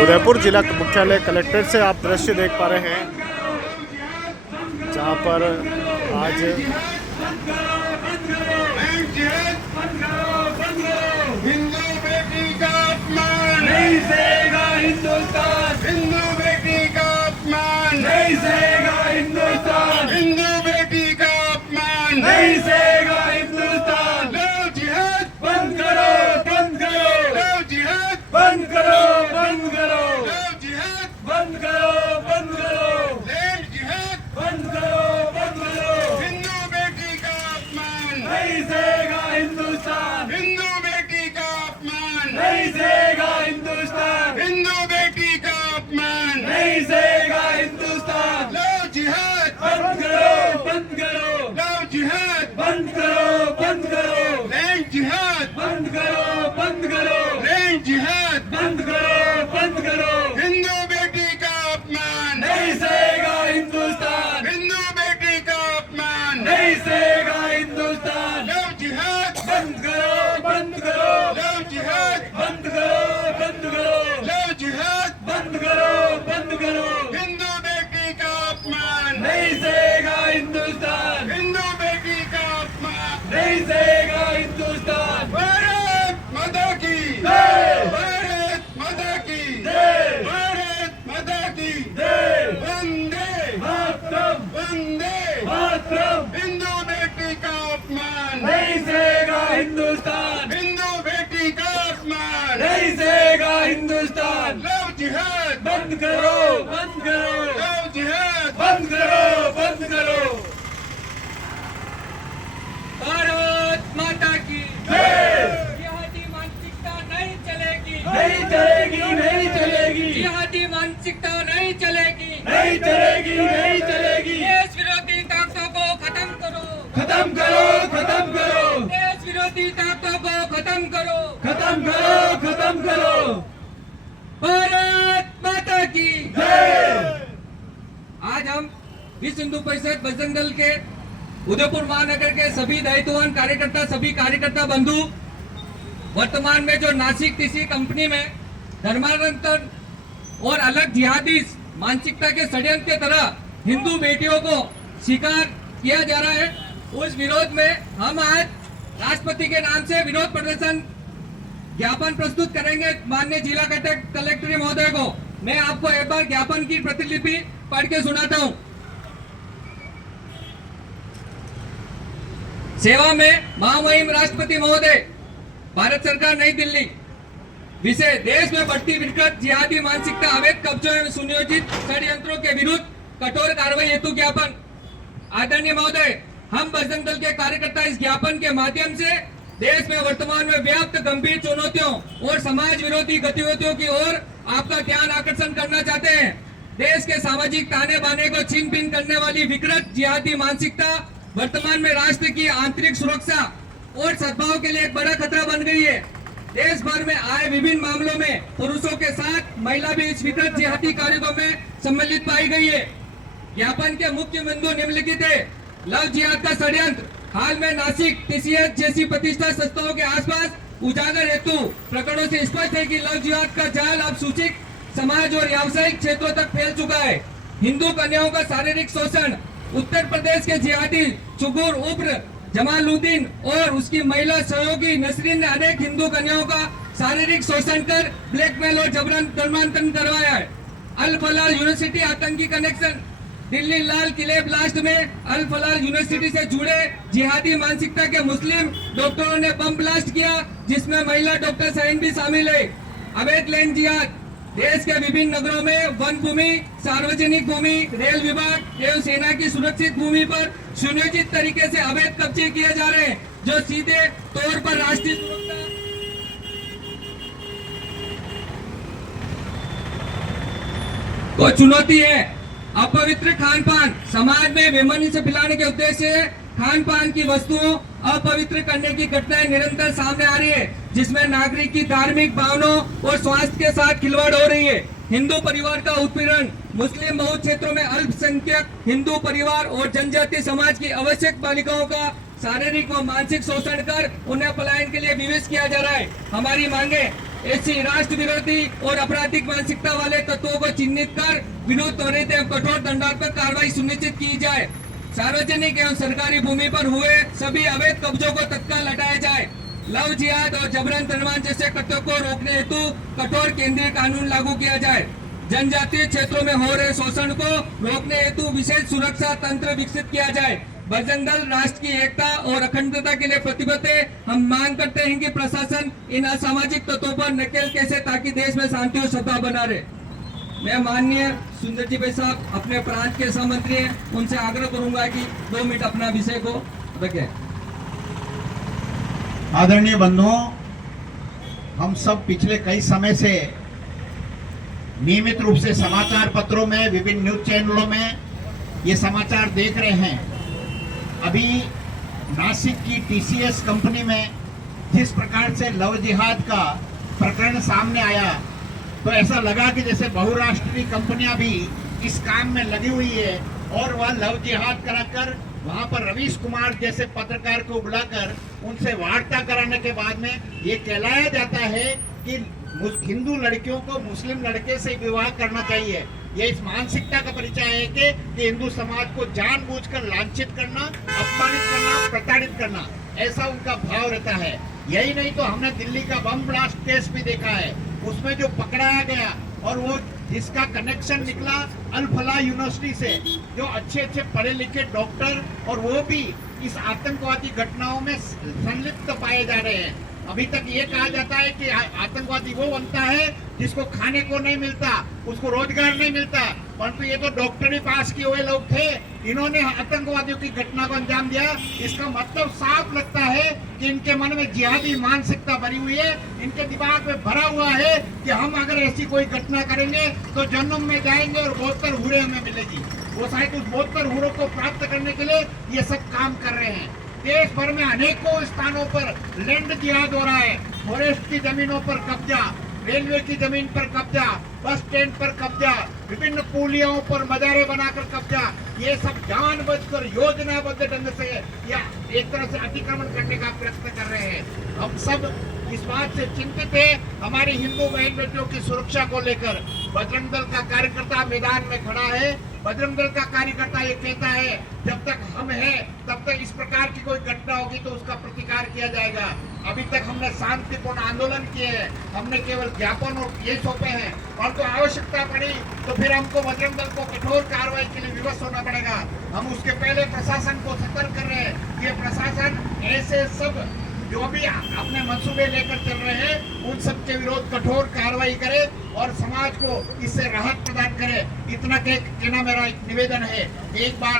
उदयपुर जिला मुख्यालय कलेक्ट्रेट से आप दृश्य देख पा रहे हैं, जहां पर आज हिंदू बेटी का अपमान नहीं सहेगा हिंदुस्तान। हिंदू बेटी का अपमान नहीं सहेगा हिंदुस्तान। हिंदू बेटी का अपमान नहीं सहेगा हिंदुस्तान। लो जिहाद बंद करो, बंद करो। लो जिहाद बंद करो, बंद करो। लो जिहाद बंद करो, बंद करो। लैंड जिहाद बंद करो, बंद करो। हिंदू बेटी का अपमान नहीं सहेगा हिंदुस्तान। हिंदू बेटी का अपमान नहीं सहेगा हिंदुस्तान। हिंदू बेटी का अपमान नहीं सहेगा हिंदुस्तान। लो जिहाद बंद करो, बंद करो। लो जिहाद बंद करो, बंद करो। लैंड जिहाद बंद करो, बंद करो। लैंड जिहाद बंद करो, बंद करो। हिंदू बेटी का अपमान नहीं सहेगा हिंदुस्तान। हिंदू बेटी का अपमान नहीं सहेगा हिंदुस्तान। लो जिहाद बंद करो, बंद करो। लो जिहाद बंद करो, बंद करो। लो जिहाद बंद करो, बंद करो। हिंदू बेटी का अपमान नहीं सहेगा हिंदुस्तान। हिंदू बेटी का अपमान नहीं सहेगा हिंदुस्तान। भारत माता की जय। भारत माता की जय। भारत माता की जय। वंदे मातरम, वंदे मातरम। हिंदू बेटी का अपमान नहीं सहेगा हिंदुस्तान। हिंदू बेटी का अपमान नहीं सहेगा हिंदुस्तान। लो जिहाद बंद करो, बंद करो। लो जिहाद बंद करो, बंद करो। भारत माता की जय। जिहादी मानसिकता नहीं चलेगी, नहीं चलेगी, नहीं चलेगी। जिहादी मानसिकता नहीं चलेगी, नहीं चलेगी, नहीं चलेगी। देश विरोधी ताकतों को खत्म करो, खत्म करो, खत्म करो। देश विरोधी ताकतों को खत्म करो। खत्म करो, खत्म करो। भारत माता की जय। आज हम विश्व हिंदू परिषद बजरंग दल के उदयपुर महानगर के सभी दायित्ववान कार्यकर्ता, सभी कार्यकर्ता बंधु, वर्तमान में जो नासिक किसी कंपनी में धर्मांतरण और अलग जिहादी मानसिकता के षड्यंत्र के तरह हिंदू बेटियों को शिकार किया जा रहा है, उस विरोध में हम आज राष्ट्रपति के नाम से विरोध प्रदर्शन ज्ञापन प्रस्तुत करेंगे माननीय जिला कलेक्टर महोदय को। मैं आपको एक बार ज्ञापन की प्रतिलिपि पढ़ के सुनाता हूं। सेवा में महामहिम राष्ट्रपति महोदय, भारत सरकार, नई दिल्ली। विषय: देश में बढ़ती विकृत जिहादी मानसिकता, अवैध कब्जों एवं सुनियोजित षड्यंत्रों के विरुद्ध कठोर कार्रवाई हेतु ज्ञापन। आदरणीय महोदय, हम बजरंग दल के कार्यकर्ता इस ज्ञापन के माध्यम से देश में वर्तमान में व्याप्त गंभीर चुनौतियों और समाज विरोधी गतिविधियों की ओर आपका ध्यान आकर्षण करना चाहते हैं। देश के सामाजिक ताने बाने को छीन बीन करने वाली विकृत जिहादी मानसिकता वर्तमान में राष्ट्र की आंतरिक सुरक्षा और सद्भाव के लिए एक बड़ा खतरा बन गई है। देश भर में आए विभिन्न मामलों में पुरुषों के साथ महिला भी इस विकृत जिहादी कार्यों में सम्मिलित पाई गई है। ज्ञापन के मुख्य बिंदु निम्नलिखित है। लव जिहाद का षड्यंत्र हाल में नासिक टीसीएस जैसी प्रतिष्ठा संस्थाओं के आसपास उजागर हेतु प्रकरणों से स्पष्ट है कि लव जिहाद का जाल अब सूचित समाज और व्यावसायिक क्षेत्रों तक फैल चुका है। हिंदू कन्याओं का शारीरिक शोषण, उत्तर प्रदेश के जिहादी चुगुर उब्र जमालुद्दीन और उसकी महिला सहयोगी नसरीन ने अनेक हिंदू कन्याओं का शारीरिक शोषण कर ब्लैकमेल और जबरन धर्मांतरण करवाया है। अल फलाल यूनिवर्सिटी आतंकी कनेक्शन, दिल्ली लाल किले ब्लास्ट में अल फलाल यूनिवर्सिटी से जुड़े जिहादी मानसिकता के मुस्लिम डॉक्टरों ने बम ब्लास्ट किया, जिसमें महिला डॉक्टर सहीन भी शामिल है। अवैध लैंड जिहाद, देश के विभिन्न नगरों में वन भूमि, सार्वजनिक भूमि, रेल विभाग एवं सेना की सुरक्षित भूमि पर सुनियोजित तरीके से अवैध कब्जे किए जा रहे हैं, जो सीधे तौर पर राष्ट्रीय सुरक्षा को चुनौती है। अपवित्र खान पान, समाज में बेईमानी से फैलाने के उद्देश्य से खान पान की वस्तुओं अपवित्र करने की घटनाएं निरंतर सामने आ रही है, जिसमें नागरिक की धार्मिक भावनाओं और स्वास्थ्य के साथ खिलवाड़ हो रही है। हिंदू परिवार का उत्पीड़न, मुस्लिम बहुल क्षेत्रों में अल्पसंख्यक हिंदू परिवार और जनजातीय समाज की आवश्यक बालिकाओं का शारीरिक व मानसिक शोषण कर उन्हें पलायन के लिए विवश किया जा रहा है। हमारी मांगे: ऐसी राष्ट्र विरोधी और आपराधिक मानसिकता वाले तत्वों को चिन्हित कर विरुद्ध त्वरित एवं कठोर दंडात्मक कार्रवाई सुनिश्चित की जाए। सार्वजनिक एवं सरकारी भूमि पर हुए सभी अवैध कब्जों को तत्काल हटाया जाए। लव जिहाद और जबरन निर्माण जैसे कृत्यों को रोकने हेतु कठोर केंद्रीय कानून लागू किया जाए। जनजातीय क्षेत्रों में हो रहे शोषण को रोकने हेतु विशेष सुरक्षा तंत्र विकसित किया जाए। बजरंग दल राष्ट्र की एकता और अखंडता के लिए प्रतिबद्ध है। हम मांग करते हैं कि प्रशासन इन असामाजिक तत्वों पर नकेल कैसे ताकि देश में शांति और सद्भाव बना रहे। मैं माननीय सुंदर जी भाई साहब अपने प्रांत के सहमंत्री हैं, उनसे आग्रह करूंगा कि 2 मिनट अपना विषय को रखें। आदरणीय बंधुओं, हम सब पिछले कई समय से नियमित रूप से समाचार पत्रों में, विभिन्न न्यूज चैनलों में ये समाचार देख रहे हैं। अभी नासिक की टीसीएस कंपनी में जिस प्रकार से लव जिहाद का प्रकरण सामने आया, तो ऐसा लगा कि जैसे बहुराष्ट्रीय कंपनियां भी इस काम में लगी हुई है और वह लव जिहाद कराकर वहां पर रवीश कुमार जैसे पत्रकार को बुलाकर उनसे वार्ता कराने के बाद में ये कहलाया जाता है कि हिंदू लड़कियों को मुस्लिम लड़के से विवाह करना चाहिए। ये इस मानसिकता का परिचय है कि हिंदू समाज को जानबूझकर लांछित करना, अपमानित करना, प्रताड़ित करना, ऐसा उनका भाव रहता है। यही नहीं तो हमने दिल्ली का बम ब्लास्ट केस भी देखा है, उसमें जो पकड़ाया गया और वो जिसका कनेक्शन निकला अल फलाह यूनिवर्सिटी से, जो अच्छे अच्छे पढ़े लिखे डॉक्टर और वो भी इस आतंकवादी घटनाओं में संलिप्त पाए जा रहे हैं। अभी तक ये कहा जाता है कि आतंकवादी वो बनता है जिसको खाने को नहीं मिलता, उसको रोजगार नहीं मिलता, परंतु ये तो डॉक्टरी पास किए हुए लोग थे, इन्होंने आतंकवादियों की घटना को अंजाम दिया। इसका मतलब साफ लगता है कि इनके मन में जिहादी मानसिकता भरी हुई है, इनके दिमाग में भरा हुआ है कि हम अगर ऐसी कोई घटना करेंगे तो जन्म में जाएंगे और 72 हुरे हमें मिलेगी। वो शायद उस 72 हुरों को प्राप्त करने के लिए ये सब काम कर रहे हैं। देश भर में अनेकों स्थानों पर लैंड जिहाद हो रहा है। फॉरेस्ट की जमीनों पर कब्जा, रेलवे की जमीन पर कब्जा, बस स्टैंड पर कब्जा, विभिन्न पुलियों पर मजारे बनाकर कब्जा, ये सब जानबूझकर योजनाबद्ध ढंग से या एक तरह से अतिक्रमण करने का प्रयत्न कर रहे हैं। हम सब इस बात से चिंतित है, हमारी हिंदू बहन बेटियों की सुरक्षा को लेकर बजरंग दल का कार्यकर्ता मैदान में खड़ा है। बजरंग दल का कार्यकर्ता ये कहता है जब तक हम हैं तब तक इस प्रकार की कोई घटना होगी तो उसका प्रतिकार किया जाएगा। अभी तक हमने शांतिपूर्ण आंदोलन किए हैं, हमने केवल ज्ञापन और ये सौंपे हैं, और तो आवश्यकता पड़ी तो फिर हमको बजरंग दल को कठोर कार्रवाई के लिए विवश होना पड़ेगा। हम उसके पहले प्रशासन को सतर्क कर रहे हैं। ये प्रशासन ऐसे सब जो भी अपने मंसूबे लेकर चल रहे हैं उन सब के विरोध कठोर कार्रवाई करे और समाज को इससे राहत प्रदान करे। इतना कहना मेरा एक निवेदन है। एक बार